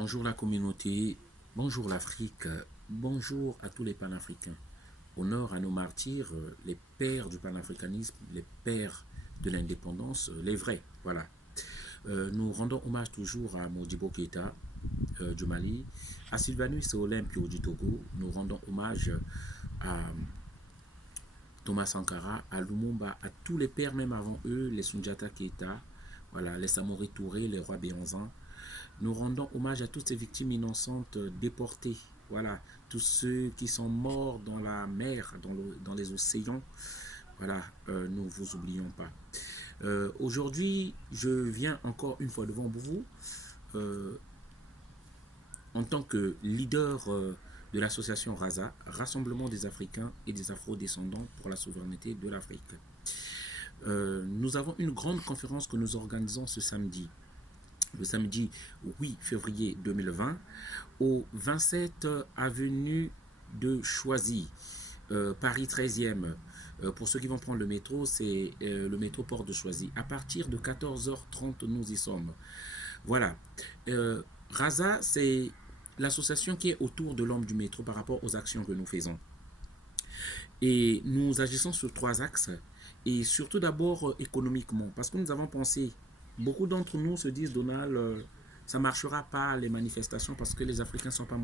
Bonjour la communauté, bonjour l'Afrique, bonjour à tous les panafricains. Honneur à nos martyrs, les pères du panafricanisme, les pères de l'indépendance, les vrais, voilà. Nous rendons hommage toujours à Modibo Keïta du Mali, à Sylvanus Olympio du Togo. Nous rendons hommage à Thomas Sankara, à Lumumba, à tous les pères même avant eux, les Sundiata Keïta, voilà, les Samori Touré, les rois Béanzin. Nous rendons hommage à toutes ces victimes innocentes déportées. Voilà, tous ceux qui sont morts dans la mer, dans les océans. Voilà, nous ne vous oublions pas. Aujourd'hui, je viens encore une fois devant vous euh, en tant que leader de l'association RASA, Rassemblement des Africains et des Afro-descendants pour la souveraineté de l'Afrique. Nous avons une grande conférence que nous organisons ce samedi, le samedi 8 février 2020, au 27 avenue de Choisy, Paris 13e. Pour ceux qui vont prendre le métro, c'est le métro Port de Choisy. À partir de 14h30, nous y sommes. Voilà. RASA, c'est l'association qui est autour de l'ombre du métro par rapport aux actions que nous faisons. Et nous agissons sur trois axes. Et surtout d'abord économiquement. Parce que nous avons pensé, beaucoup d'entre nous se disent, Donald, ça ne marchera pas les manifestations parce que les Africains ne sont pas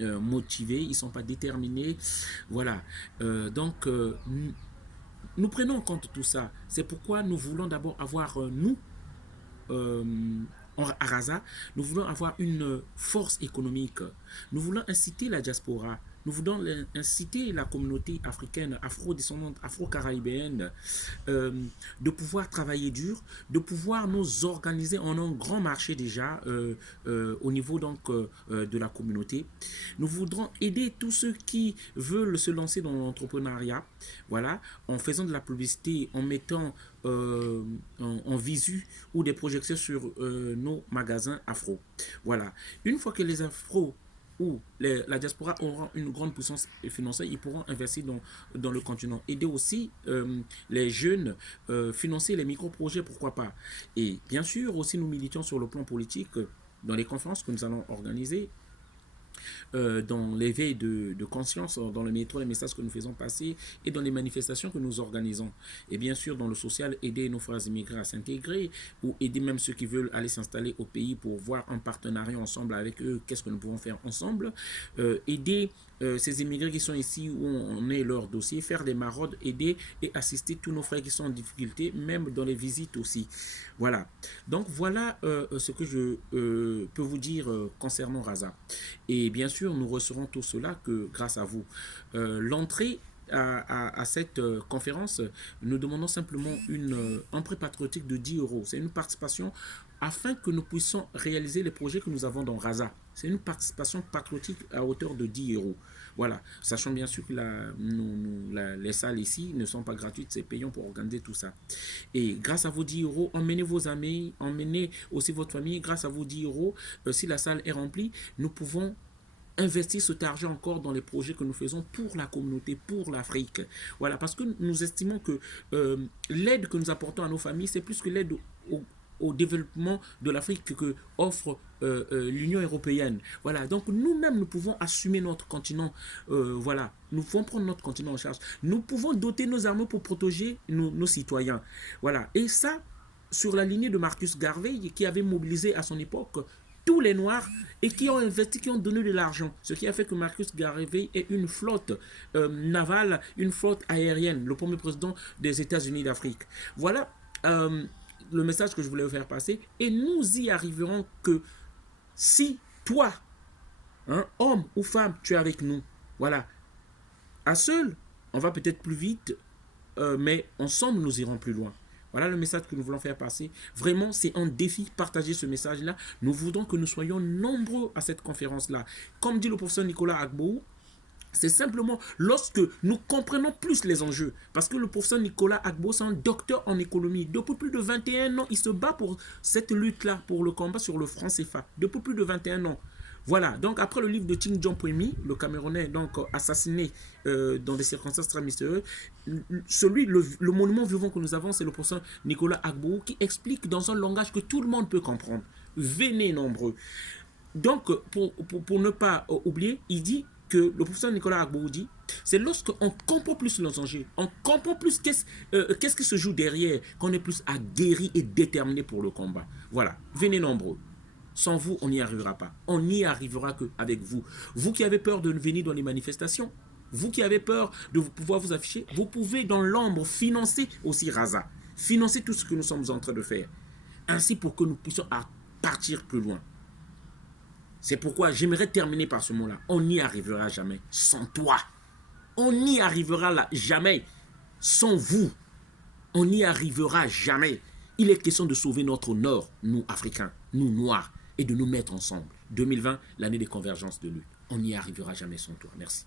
motivés, ils ne sont pas déterminés. Voilà. Nous prenons en compte tout ça. C'est pourquoi nous voulons d'abord avoir, euh, à Raza, nous voulons avoir une force économique. Nous voulons inciter la diaspora. Nous voulons inciter la communauté africaine, afro-descendante, afro-caribéenne, de pouvoir travailler dur, de pouvoir nous organiser en un grand marché déjà au niveau donc de la communauté. Nous voudrons aider tous ceux qui veulent se lancer dans l'entrepreneuriat, voilà, en faisant de la publicité, en mettant en visu ou des projections sur nos magasins afro. Voilà. Une fois que les afro où la diaspora aura une grande puissance financière, ils pourront investir dans le continent. Aider aussi les jeunes, financer les micro-projets, pourquoi pas. Et bien sûr, aussi nous militons sur le plan politique dans les conférences que nous allons organiser, dans l'éveil de conscience, dans le métro, les messages que nous faisons passer et dans les manifestations que nous organisons. Et bien sûr, dans le social, aider nos frères immigrés à s'intégrer ou aider même ceux qui veulent aller s'installer au pays pour voir un partenariat ensemble avec eux, qu'est-ce que nous pouvons faire ensemble. Aider ces immigrés qui sont ici où on est leur dossier, faire des maraudes, aider et assister tous nos frères qui sont en difficulté, même dans les visites aussi. Voilà. Donc voilà ce que je peux vous dire concernant Raza. Et bien sûr, nous recevrons tout cela que grâce à vous. L'entrée à cette conférence, nous demandons simplement un prêt patriotique de 10 euros. C'est une participation afin que nous puissions réaliser les projets que nous avons dans Raza. C'est une participation patriotique à hauteur de 10 euros. Voilà, sachant bien sûr que les salles ici ne sont pas gratuites, c'est payant pour organiser tout ça. Et grâce à vos 10 euros, emmenez vos amis, emmenez aussi votre famille. Grâce à vos 10 euros, si la salle est remplie, nous pouvons investir cet argent encore dans les projets que nous faisons pour la communauté, pour l'Afrique. Voilà, parce que nous estimons que l'aide que nous apportons à nos familles, c'est plus que l'aide au développement de l'Afrique que offre l'Union européenne. Voilà, donc nous-mêmes, nous pouvons assumer notre continent. Voilà, nous pouvons prendre notre continent en charge. Nous pouvons doter nos armées pour protéger nos citoyens. Voilà, et ça, sur la lignée de Marcus Garvey, qui avait mobilisé à son époque tous les Noirs et qui ont investi, qui ont donné de l'argent. Ce qui a fait que Marcus Garvey ait une flotte navale, une flotte aérienne, le premier président des États-Unis d'Afrique. Voilà le message que je voulais vous faire passer. Et nous y arriverons que si toi, homme ou femme, tu es avec nous, voilà, à seul, on va peut-être plus vite, mais ensemble, nous irons plus loin. Voilà le message que nous voulons faire passer. Vraiment, c'est un défi, partager ce message-là. Nous voudrons que nous soyons nombreux à cette conférence-là. Comme dit le professeur Nicolas Agbo, c'est simplement lorsque nous comprenons plus les enjeux. Parce que le professeur Nicolas Agbo, c'est un docteur en économie. Depuis plus de 21 ans, il se bat pour cette lutte-là, pour le combat sur le franc CFA. Depuis plus de 21 ans. Voilà, donc après le livre de Ting John Puemi, le Camerounais donc assassiné dans des circonstances très mystérieuses, le monument vivant que nous avons, c'est le professeur Nicolas Agbo qui explique dans un langage que tout le monde peut comprendre. Venez nombreux. Donc, pour ne pas oublier, il dit que le professeur Nicolas Gbagbo dit, c'est lorsqu'on comprend plus les enjeux, on comprend plus qu'est-ce qui se joue derrière, qu'on est plus aguerri et déterminé pour le combat. Voilà, venez nombreux. Sans vous, on n'y arrivera pas. On n'y arrivera qu'avec vous. Vous qui avez peur de venir dans les manifestations, vous qui avez peur de pouvoir vous afficher, vous pouvez dans l'ombre financer aussi Raza. Financer tout ce que nous sommes en train de faire. Ainsi pour que nous puissions partir plus loin. C'est pourquoi j'aimerais terminer par ce mot-là. On n'y arrivera jamais sans toi. On n'y arrivera là jamais sans vous. On n'y arrivera jamais. Il est question de sauver notre honneur, nous Africains, nous Noirs, et de nous mettre ensemble. 2020, l'année des convergences de lutte. On n'y arrivera jamais sans toi. Merci.